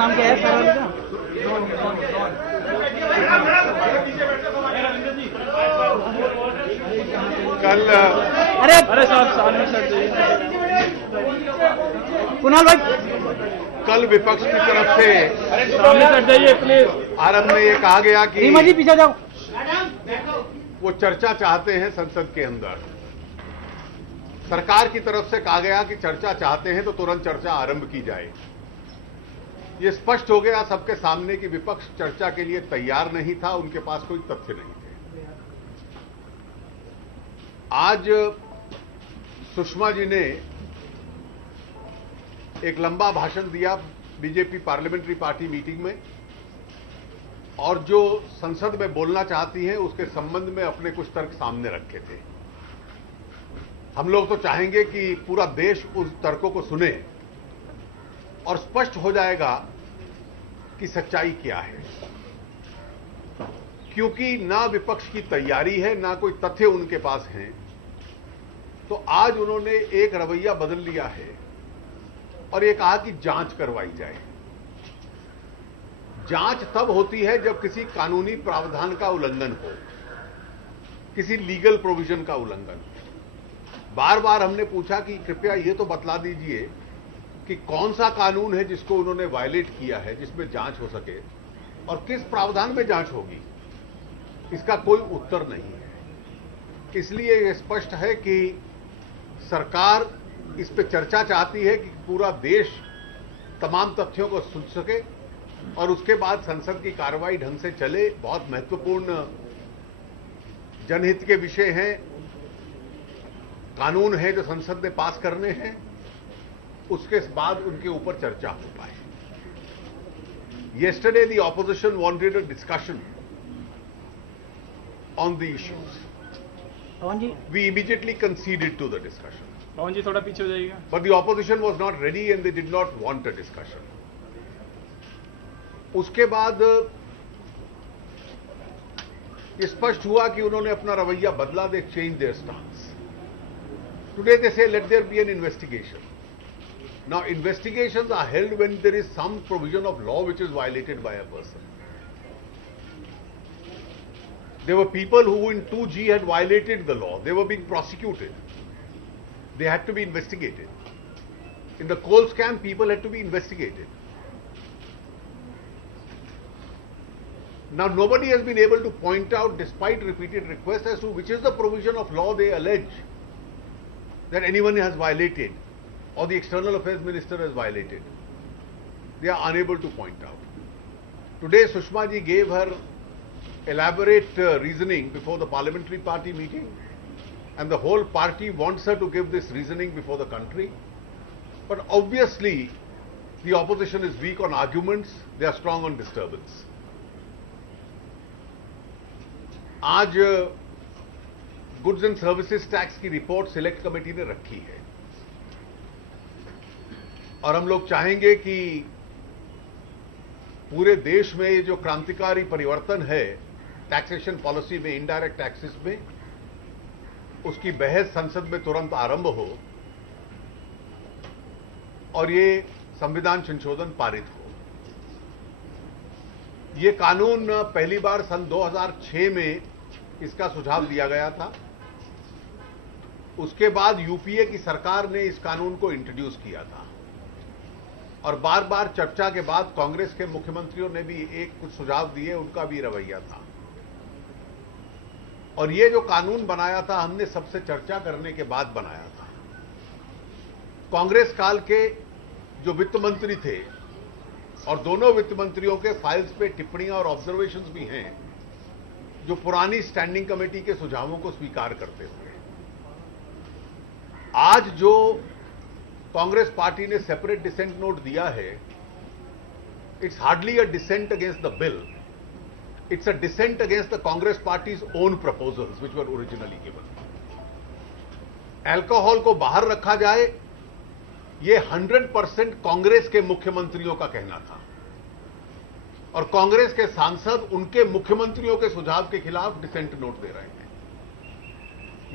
नाम क्या है सर? कल अरे साहब सामने सर कुणाल भाई, कल विपक्ष की तरफ से सामने सर जाइए प्लीज। आरंभ में ये कहा गया कि रीमा जी पीछे जाओ। वो चर्चा चाहते हैं संसद के अंदर। सरकार की तरफ से कहा गया कि चर्चा चाहते हैं तो तुरंत चर्चा आरंभ की जाए। ये स्पष्ट हो गया सबके सामने कि विपक्ष चर्चा के लिए तैयार नहीं था, उनके पास कोई तथ्य नहीं थे। आज सुषमा जी ने एक लंबा भाषण दिया बीजेपी पार्लियामेंट्री पार्टी मीटिंग में, और जो संसद में बोलना चाहती हैं उसके संबंध में अपने कुछ तर्क सामने रखे थे। हम लोग तो चाहेंगे कि पूरा देश उस तर्कों को सुने और स्पष्ट हो जाएगा कि सच्चाई क्या है, क्योंकि ना विपक्ष की तैयारी है ना कोई तथ्य उनके पास हैं। तो आज उन्होंने एक रवैया बदल लिया है और ये कहा कि जांच करवाई जाए। जांच तब होती है जब किसी कानूनी प्रावधान का उल्लंघन हो, किसी लीगल प्रोविजन का उल्लंघन। बार बार हमने पूछा कि कृपया ये तो बतला दीजिए कि कौन सा कानून है जिसको उन्होंने वायलेट किया है जिसमें जांच हो सके, और किस प्रावधान में जांच होगी। इसका कोई उत्तर नहीं है। इसलिए यह स्पष्ट है कि सरकार इस पे चर्चा चाहती है कि पूरा देश तमाम तथ्यों को सुन सके और उसके बाद संसद की कार्रवाई ढंग से चले। बहुत महत्वपूर्ण जनहित के विषय हैं, कानून है जो संसद ने पास करने हैं, उसके बाद उनके ऊपर चर्चा हो पाए। Yesterday the opposition wanted a discussion on the issues. We immediately conceded to the discussion. पवन जी थोड़ा पीछे हो जाइएगा। But the opposition was not ready and they did not want a discussion. उसके बाद ये स्पष्ट हुआ कि उन्होंने अपना रवैया बदला, they changed their stance. Today they say let there be an investigation. Now investigations are held when there is some provision of law which is violated by a person. There were people who in 2G had violated the law. They were being prosecuted. They had to be investigated. In the coal scam, people had to be investigated. Now nobody has been able to point out, despite repeated requests, as to which is the provision of law they allege that anyone has violated or the External Affairs Minister has violated. They are unable to point out. Today Sushma ji gave her elaborate reasoning before the parliamentary party meeting, and the whole party wants her to give this reasoning before the country. But obviously the opposition is weak on arguments, they are strong on disturbance. आज goods and services tax की report select committee ने रखी है और हम लोग चाहेंगे कि पूरे देश में ये जो क्रांतिकारी परिवर्तन है टैक्सेशन पॉलिसी में, इनडायरेक्ट टैक्सेस में, उसकी बहस संसद में तुरंत आरंभ हो और ये संविधान संशोधन पारित हो। ये कानून पहली बार सन 2006 में इसका सुझाव दिया गया था। उसके बाद यूपीए की सरकार ने इस कानून को इंट्रोड्यूस किया था और बार बार चर्चा के बाद कांग्रेस के मुख्यमंत्रियों ने भी कुछ सुझाव दिए, उनका भी रवैया था। और ये जो कानून बनाया था हमने सबसे चर्चा करने के बाद बनाया था। कांग्रेस काल के जो वित्त मंत्री थे और दोनों वित्त मंत्रियों के फाइल्स पे टिप्पणियां और ऑब्जर्वेशंस भी हैं जो पुरानी स्टैंडिंग कमेटी के सुझावों को स्वीकार करते हुए। आज जो कांग्रेस पार्टी ने सेपरेट डिसेंट नोट दिया है, it's hardly a dissent against the bill, it's a dissent against the Congress party's own proposals which were originally given. Alcohol को बाहर रखा जाए, यह 100% कांग्रेस के मुख्यमंत्रियों का कहना था और कांग्रेस के सांसद उनके मुख्यमंत्रियों के सुझाव के खिलाफ डिसेंट नोट दे रहे हैं।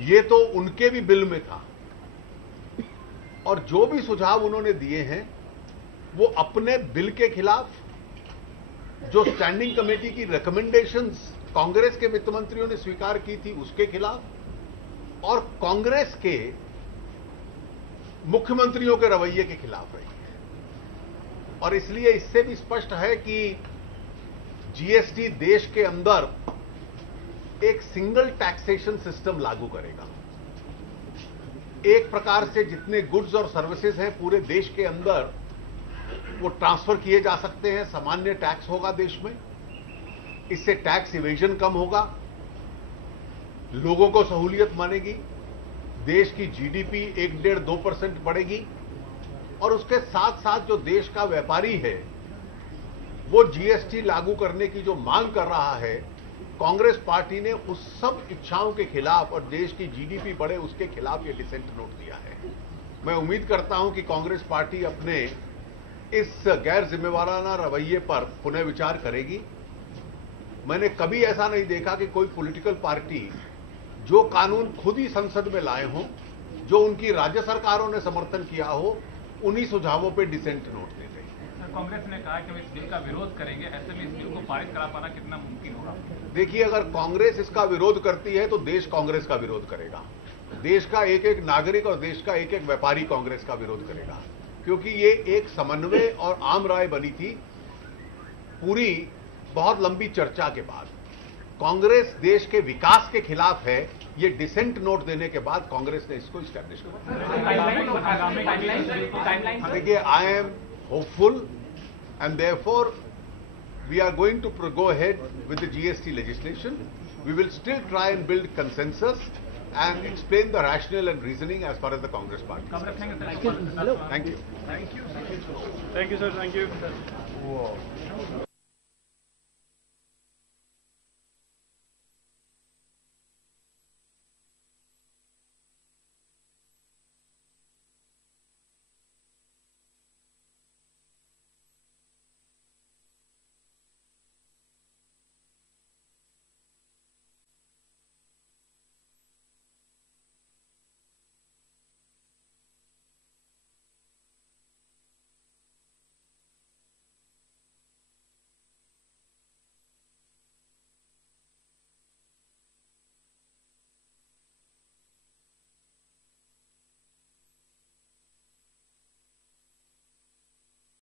यह तो उनके भी बिल में था और जो भी सुझाव उन्होंने दिए हैं वो अपने बिल के खिलाफ, जो स्टैंडिंग कमेटी की रिकमेंडेशंस कांग्रेस के वित्त मंत्रियों ने स्वीकार की थी उसके खिलाफ, और कांग्रेस के मुख्यमंत्रियों के रवैये के खिलाफ रही है। और इसलिए इससे भी स्पष्ट है कि जीएसटी देश के अंदर एक सिंगल टैक्सेशन सिस्टम लागू करेगा। एक प्रकार से जितने गुड्स और सर्विसेज हैं पूरे देश के अंदर वो ट्रांसफर किए जा सकते हैं, सामान्य टैक्स होगा देश में। इससे टैक्स इवेजन कम होगा, लोगों को सहूलियत मानेगी, देश की जीडीपी 1-1.5-2% बढ़ेगी, और उसके साथ साथ जो देश का व्यापारी है वो जीएसटी लागू करने की जो मांग कर रहा है, कांग्रेस पार्टी ने उस सब इच्छाओं के खिलाफ और देश की जीडीपी बढ़े उसके खिलाफ ये डिसेंट नोट दिया है। मैं उम्मीद करता हूं कि कांग्रेस पार्टी अपने इस गैर जिम्मेवाराना रवैये पर पुनः विचार करेगी। मैंने कभी ऐसा नहीं देखा कि कोई पॉलिटिकल पार्टी जो कानून खुद ही संसद में लाए हों, जो उनकी राज्य सरकारों ने समर्थन किया हो, उन्हीं सुझावों पे डिसेंट नोट दे दे। कांग्रेस ने कहा कि हम इस बिल का विरोध करेंगे, ऐसे में इस बिल को पारित करा पाना कितना मुमकिन होगा? देखिए, अगर कांग्रेस इसका विरोध करती है तो देश कांग्रेस का विरोध करेगा। देश का एक एक नागरिक और देश का एक एक व्यापारी कांग्रेस का विरोध करेगा, क्योंकि ये एक समन्वय और आम राय बनी थी पूरी बहुत लंबी चर्चा के बाद। कांग्रेस देश के विकास के खिलाफ है, ये डिसेंट नोट देने के बाद कांग्रेस ने इसको स्टैब्लिश किया। देखिए, I am hopeful and therefore we are going to go ahead with the GST legislation. We will still try and build consensus and explain the rationale and reasoning as far as the Congress party is concerned. Thank you. Thank you, sir. Thank you.